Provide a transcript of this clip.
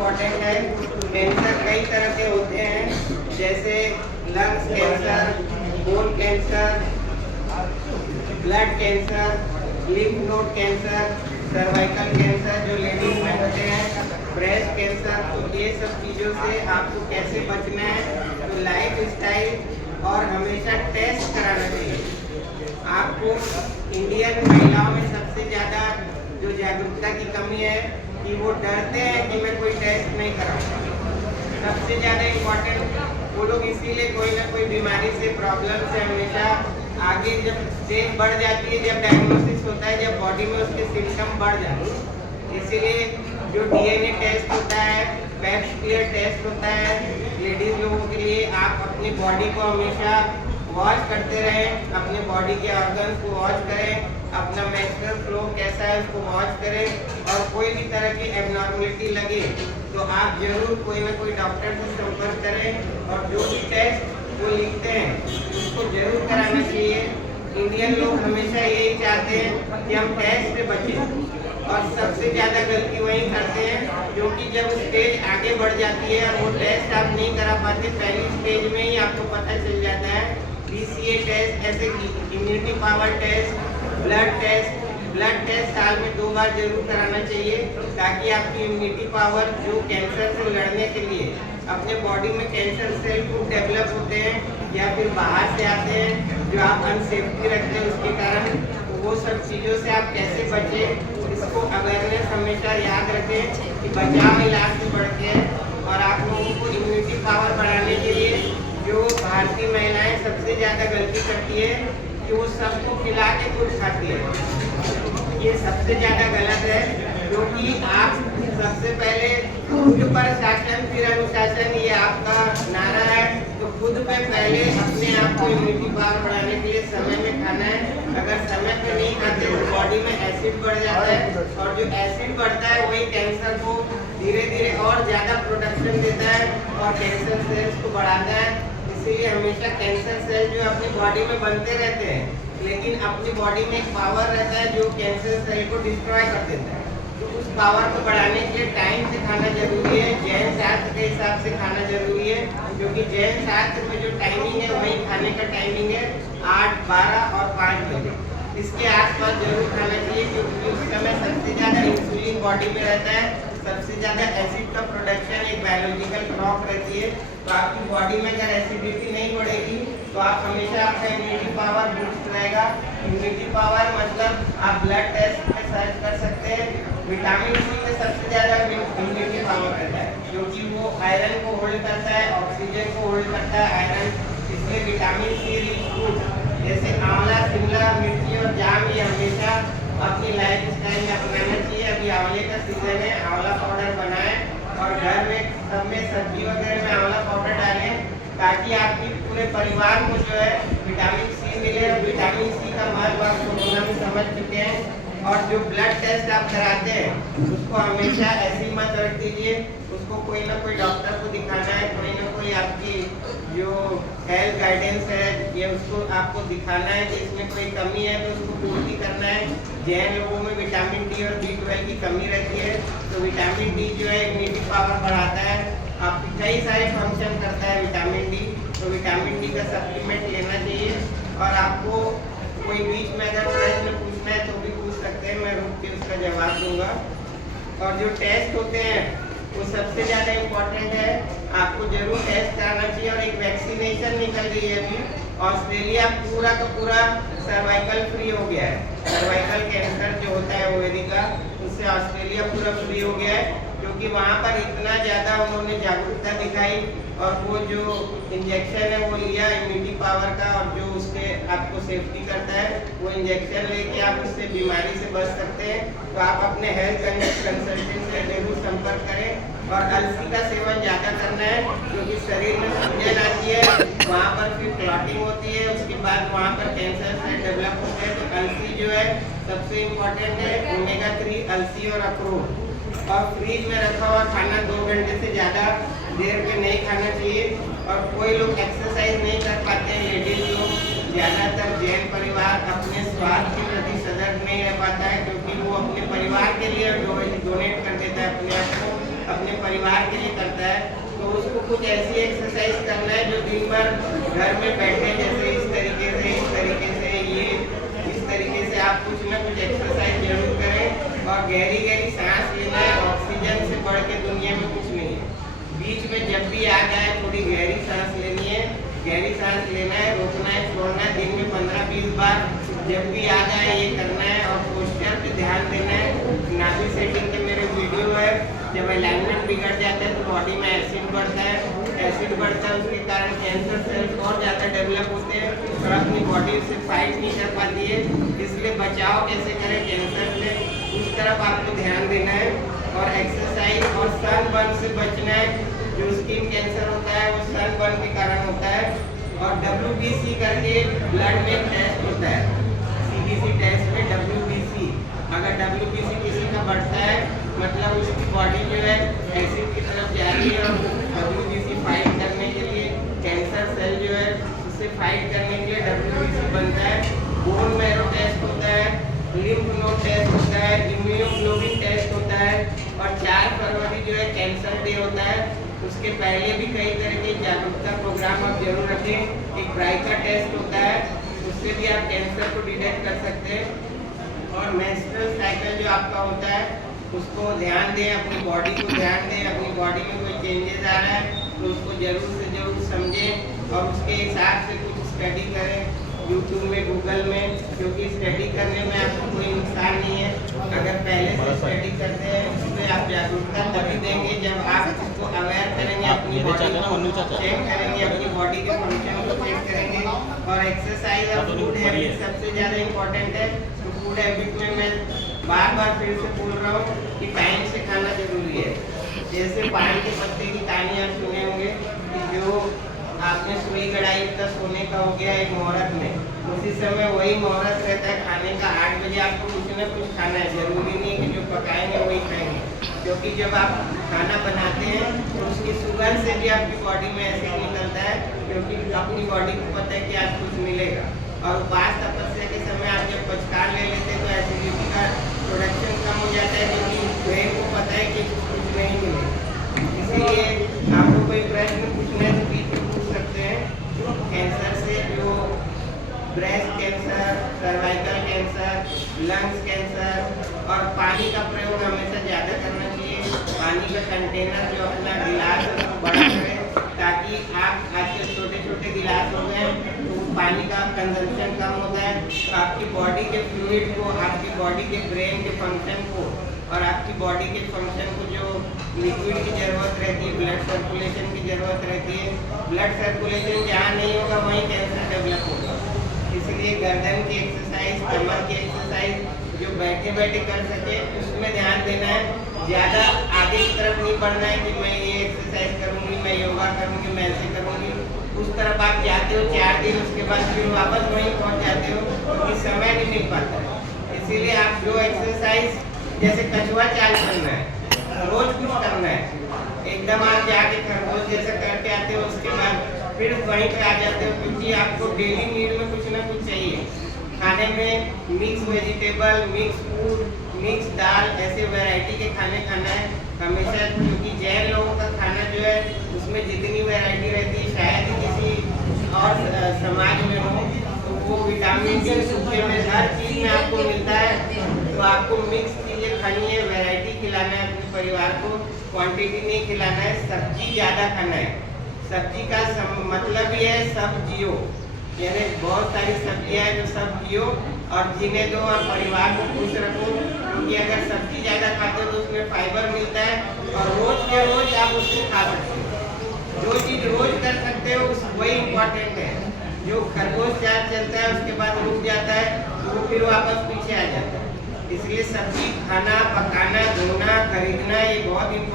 Important है। Cancer कई तरह के होते हैं, जैसे lungs cancer, bone cancer, blood cancer, lymph node cancer, cervical cancer जो लेडीज में होते हैं, ब्रेस्ट कैंसर। तो ये सब चीज़ों से आपको कैसे बचना है, तो लाइफ स्टाइल और हमेशा टेस्ट कराना चाहिए। आपको इंडियन महिलाओं में सबसे ज़्यादा जो जागरूकता की कमी है कि वो डरते हैं कि मैं कोई टेस्ट नहीं कराऊंगा। सबसे ज़्यादा इम्पोर्टेंट वो लोग इसीलिए कोई ना कोई बीमारी से, प्रॉब्लम से हमेशा आगे जब स्टेज बढ़ जाती है, जब डायग्नोसिस होता है, जब बॉडी में उसके सिम्टम बढ़ जाते हैं। इसीलिए जो डीएनए टेस्ट होता है, पैप स्मीयर टेस्ट होता है लेडीज लोगों के लिए, आप अपनी बॉडी को हमेशा वॉच करते रहें, अपने बॉडी के ऑर्गन्स को वॉच करें, अपना मेंस्ट्रुअल फ्लो कैसा है उसको वॉच करें, और कोई भी तरह की एबनॉर्मलिटी लगे तो आप जरूर कोई ना कोई डॉक्टर से संपर्क करें, और जो भी टेस्ट वो लिखते हैं उसको जरूर कराना चाहिए। इंडियन लोग हमेशा यही चाहते हैं कि हम टेस्ट से बचें, और सबसे ज़्यादा गलती वही करते हैं क्योंकि जब स्टेज आगे बढ़ जाती है और वो टेस्ट आप नहीं करा पाते, पहली स्टेज में ही आपको पता चल जाता है। BCA टेस्ट, ऐसे immunity power test, blood test साल में 2 बार जरूर कराना चाहिए, ताकि आपकी इम्यूनिटी पावर जो कैंसर से लड़ने के लिए अपने बॉडी में कैंसर सेल को डेवलप होते हैं या फिर बाहर से आते हैं जो आप अनसेफ्टी रखते हैं उसके कारण, तो वो सब चीज़ों से आप कैसे बचें, इसको अवेयरनेस हमेशा याद रखें कि बचाव इलाज से बढ़ के। और आप लोगों को इम्यूनिटी पावर बढ़ाने के लिए जो भारतीय महिलाएं सबसे ज़्यादा गलती करती है कि वो सबको खिला के खुद खाती है। ये सबसे ज़्यादा गलत है, क्योंकि आप सबसे पहले खुद पर शासन फिर अनुशासन, ये आपका नारा है। तो खुद पे पहले अपने आप को इम्यूनिटी पावर बढ़ाने के लिए समय में खाना है। अगर समय पे नहीं खाते तो बॉडी में एसिड बढ़ जाता है, और जो एसिड बढ़ता है वही कैंसर को धीरे धीरे और ज़्यादा प्रोडक्शन देता है और कैंसर सेल्स को बढ़ाता है। इसीलिए हमेशा कैंसर सेल जो अपनी बॉडी में बनते रहते हैं, लेकिन अपनी बॉडी में एक पावर रहता है जो कैंसर सेल को डिस्ट्रॉय कर देता है। तो उस पावर को बढ़ाने के लिए टाइम से खाना जरूरी है, जैन शास्त्र के हिसाब से खाना जरूरी है, क्योंकि जैन शास्त्र में जो टाइमिंग है वही खाने का टाइमिंग है 8, 12 और 5 बजे। इसके आसपास जरूर खाना चाहिए, क्योंकि उस समय सबसे ज़्यादा इंसुलिन बॉडी में रहता है, सबसे ज़्यादा एसिड का प्रोडक्शन एक बायोलॉजिकल क्लॉक रहती है। तो आपकी बॉडी में अगर एसिडिटी नहीं बढ़ेगी तो आप हमेशा आपका इम्यूनिटी पावर बूस्ट रहेगा। इम्यूनिटी पावर मतलब आप ब्लड टेस्ट में सर्च कर सकते हैं, विटामिन सी में सबसे ज़्यादा इम्यूनिटी पावर रहता है, क्योंकि वो आयरन को होल्ड करता है, ऑक्सीजन को होल्ड करता है आयरन। इसलिए विटामिन सी रिच फूड जैसे आंवला, शिमला मिर्ची और जाम ये हमेशा अपनी लाइफ स्टाइल में अपनाना चाहिए। अभी आंवले का सीजन है, आंवला पाउडर बनाएं और घर में सब में सब्जी वगैरह में आंवला पाउडर डालें, ताकि आपकी पूरे परिवार को जो है विटामिन सी मिले। और विटामिन सी का महत्व आप कोरोना में समझ चुके हैं। और जो ब्लड टेस्ट आप कराते हैं उसको हमेशा ऐसी मत रख दीजिए, उसको कोई ना कोई डॉक्टर को दिखाना है, कोई ना कोई आपकी जो हेल्थ गाइडेंस है ये उसको आपको दिखाना है कि इसमें कोई कमी है तो उसको पूर्ति करना है। जैन लोगों में विटामिन डी और B12 की कमी रहती है, तो विटामिन डी जो है इम्यूनिटी पावर बढ़ाता है, आपकी कई सारे फंक्शन करता है विटामिन डी। तो विटामिन डी का सप्लीमेंट लेना चाहिए। और आपको कोई बीच में अगर प्रश्न पूछना है तो भी पूछ सकते हैं, मैं रुक के उसका जवाब दूंगा। और जो टेस्ट होते हैं वो सबसे ज़्यादा इम्पोर्टेंट है, आपको जरूर टेस्ट कराना चाहिए। और एक वैक्सीनेशन निकल गई है अभी, ऑस्ट्रेलिया पूरा का पूरा सर्वाइकल फ्री हो गया है। सर्वाइकल कैंसर जो होता है ओवेरी का, उससे ऑस्ट्रेलिया पूरा फ्री हो गया है, क्योंकि वहाँ पर इतना ज़्यादा उन्होंने जागरूकता दिखाई। और वो जो इंजेक्शन है वो लिया इम्यूनिटी पावर का, और जो उसके आपको सेफ्टी करता है वो इंजेक्शन लेके आप उससे बीमारी से बच सकते हैं। तो आप अपने हेल्थ कंसल्टेंट से जरूर संपर्क करें। और अलसी का सेवन ज़्यादा करना है, क्योंकि शरीर में सूजन आती है, वहाँ पर फिर क्लॉटिंग होती है, उसके बाद वहाँ पर कैंसर से डेवलप होते हैं। तो अलसी जो है सबसे इम्पोर्टेंट है, ओमेगा 3 अलसी और अखरोट। और फ्रीज में रखा हुआ खाना 2 घंटे से ज़्यादा देर पे नहीं खाना चाहिए। और कोई लोग एक्सरसाइज नहीं कर पाते हैं, लेडीज लोग, ज़्यादातर जैन परिवार अपने स्वास्थ्य के प्रति सजग नहीं रह पाता है, क्योंकि वो अपने परिवार के लिए डोनेट कर देता है अपने आप को। अपने परिवार के लिए करता है, तो उसको कुछ ऐसी एक्सरसाइज करना है जो दिन भर घर में बैठे, जैसे इस तरीके से ये इस तरीके से आप कुछ ना कुछ एक्सरसाइज जरूर करें। और गहरी गहरी सांस लेना है, ऑक्सीजन से बढ़ के दुनिया में कुछ नहीं है। बीच में जब भी आ जाए थोड़ी गहरी सांस लेनी है, गहरी सांस लेना है, रोकना है, छोड़ना है, दिन में 15-20 बार जब भी आ जाए ये करना है। और पोस्चर पे ध्यान देना है। नाभि सेटिंग के मेरे वीडियो है, जब अलाइनमेंट बिगड़ जाता है तो बॉडी में एसिड बढ़ता है, उसके कारण कैंसर सेल्स और ज़्यादा डेवलप होते हैं और अपनी बॉडी से फाइट नहीं कर पाती है। इसलिए बचाव कैसे करें कैंसर से, उस तरफ आपको ध्यान देना है। और एक्सरसाइज और सनबर्न से बचना है। जो स्किन कैंसर होता है वो सनबर्न के कारण होता है। और WBC करके ब्लड में टेस्ट होता है, CBC टेस्ट में WBC, अगर WBC किसी का बढ़ता है मतलब उसकी बॉडी जो है एसिड की तरफ जा रही है। और WBC फाइट करने के लिए, कैंसर सेल जो है उससे फाइट करने के लिए WBC बनता है। बोन मैरो टेस्ट होता है, लिम्फ नोड टेस्ट होता है, इम्यूनोग्लोबिन टेस्ट होता है। और 4 फरवरी जो है कैंसर डे होता है, उसके पहले भी कई तरह के जागरूकता प्रोग्राम आप जरूर रखें। एक ब्राइका टेस्ट होता है, उससे भी आप कैंसर को डिटेक्ट कर सकते हैं। और मेंस्ट्रुअल साइकिल जो आपका होता है उसको ध्यान दें, अपनी बॉडी को ध्यान दें। अपनी बॉडी में कोई चेंजेस आ रहा है तो उसको जरूर से जरूर समझें और उसके हिसाब से कुछ स्टडी करें यूट्यूब में, गूगल में, क्योंकि स्टडी करने में आपको कोई नुकसान नहीं है। अगर पहले से स्टडी करते हैं उसमें आप जागरूकता तभी देंगे जब आप उसको अवेयर करेंगे, अपनी बॉडी को चेक करेंगे, अपनी बॉडी के फंक्शन को चेक करेंगे। और एक्सरसाइज और फूड हैबिट सबसे ज़्यादा इम्पोर्टेंट है। तो फूड हैबिट में मैं बार फिर से बोल रहा हूँ कि टाइम से खाना जरूरी है। जैसे पान के पत्ते की कहानी आप सुने होंगे कि जो आपने सुई कढ़ाई तक सोने का हो गया एक मुहूर्त में, उसी समय वही मुहूर्त रहता है खाने का। 8 बजे आपको कुछ न कुछ खाना है, जरूरी नहीं कि जो पकाएंगे वही खाएंगे। क्योंकि जब आप खाना बनाते हैं तो उसकी सुगंध से भी आपकी बॉडी में एसिड निकलता है, क्योंकि अपनी बॉडी को पता है कि आज कुछ मिलेगा। और उपास तपस्या के समय आप जब पचकार ले लेते हैं तो एसिडिटी का प्रोडक्शन कम हो जाता है, क्योंकि ब्रेन को पता है कि कुछ नहीं मिलेगा। इसीलिए आपको कोई प्रश्न पूछना है तो बीच में पूछ सकते हैं। कैंसर से जो breast cancer, cervical cancer, lungs cancer, और पानी का प्रयोग हमेशा ज़्यादा करना चाहिए। पानी का कंटेनर जो अपना गिलास बड़ा करें, ताकि आप आज के छोटे गिलास हो गए तो पानी का कंजम्पशन कम होता है। तो आपकी बॉडी के फ्लूइड को, आपकी बॉडी के ब्रेन के फंक्शन को और आपकी बॉडी के फंक्शन को जो लिक्विड की ज़रूरत रहती है, ब्लड सर्कुलेशन की ज़रूरत रहती है, ब्लड सर्कुलेशन जहाँ नहीं होगा वहीं कैंसर डेवलप होगा। इसलिए गर्दन की एक्सरसाइज, कमर की एक्सरसाइज जो बैठे बैठे कर सके उसमें ध्यान देना है। ज़्यादा आगे की तरफ नहीं बढ़ना है कि मैं ये एक्सरसाइज करूँगी, मैं योगा करूँगी, मैं ऐसे करूँगी। उस तरफ आप जाते हो 4 दिन, उसके बाद फिर वापस वहीं पहुँच जाते हो, क्योंकि समय नहीं मिल पाता है। इसीलिए आप जो एक्सरसाइज, जैसे कछुआ चाल करना है, रोज कुछ करना है। एकदम आप जाके खरगोश जैसा करके आते हो, उसके बाद फिर वहीं पे आ जाते हो, क्योंकि आपको डेली नीड में कुछ ना कुछ चाहिए। खाने में mix vegetable, mix food, mix दाल, ऐसे वैरायटी के खाने खाना है हमेशा। क्योंकि जैन लोगों का खाना जो है उसमें जितनी वैरायटी रहती है शायद ही किसी और समाज में हो। तो वो विटामिन डी सूखे में हर चीज़ में आपको मिलता है। तो आपको मिक्स चीज़ें खानी है, वैरायटी खिलाना है अपने परिवार को, क्वांटिटी नहीं खिलाना है। सब्जी ज़्यादा खाना है। सब्जी का मतलब ये है सब जियो, यानी बहुत सारी सब्जियां हैं जो सब जियो और जीने दो और परिवार को खुश रखो। क्योंकि अगर सब्जी ज़्यादा खाते हो तो उसमें फाइबर मिलता है और रोज के रोज आप उसको खा सकते हो। जो चीज़ रोज कर सकते हो वही इम्पोर्टेंट है। जो खरगोश चाल चलता है उसके बाद रुक जाता है तो वो फिर वापस पीछे आ जाता है। इसलिए सब्जी खाना, पकाना, धोना, खरीदना ये बहुत इम्पोर्टेंट